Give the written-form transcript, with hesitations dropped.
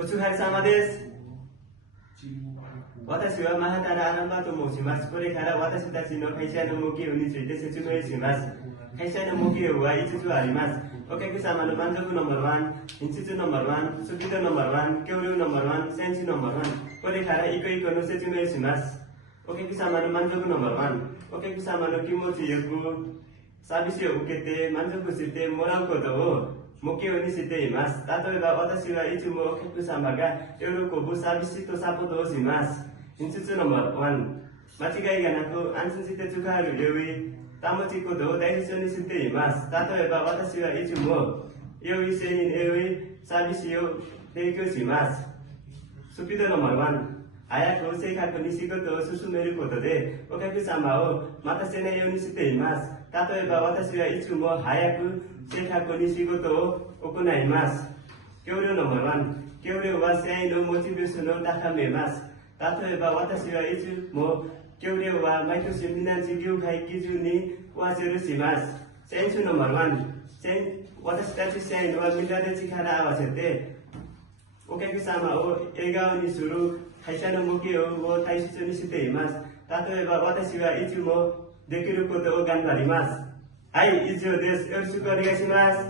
お疲れ様です。私はマハタラ・アランバと申します。これから私たちの会社の目標について説明します。会社の目標は5つあります。お客様の満足のナンバー1、品質のナンバー1、スピードのナンバー1、協力のナンバー1、センスのナンバー1。これから一個一個の説明します。お客様の満足のナンバー1、お客様の気持ちよくサービスを受けて満足してもらうことを目標にしています。例えば私はいつもお客様が喜ぶサービスとサポートをします。品質のナンバー1、間違いがなく安心して使えるように保つことを大切にしています。例えば私はいつも良い製品良いサービスを提供します。スピードのナンバー1、早く正確に仕事を進めることでお客様を待たせないようにしています。例えば私はいつも早く正確に仕事を行います。協力のナンバー1、協力は社員のモチベーションを高めます。例えば私はいつも協力は毎年皆事業会基準に合わせします。センスのナンバー1、私たち社員はみんなで力を合わせてお客様を笑顔にする会社の目標を大切にしています。例えば私はいつもできることを頑張ります。はい、以上です。よろしくお願いします。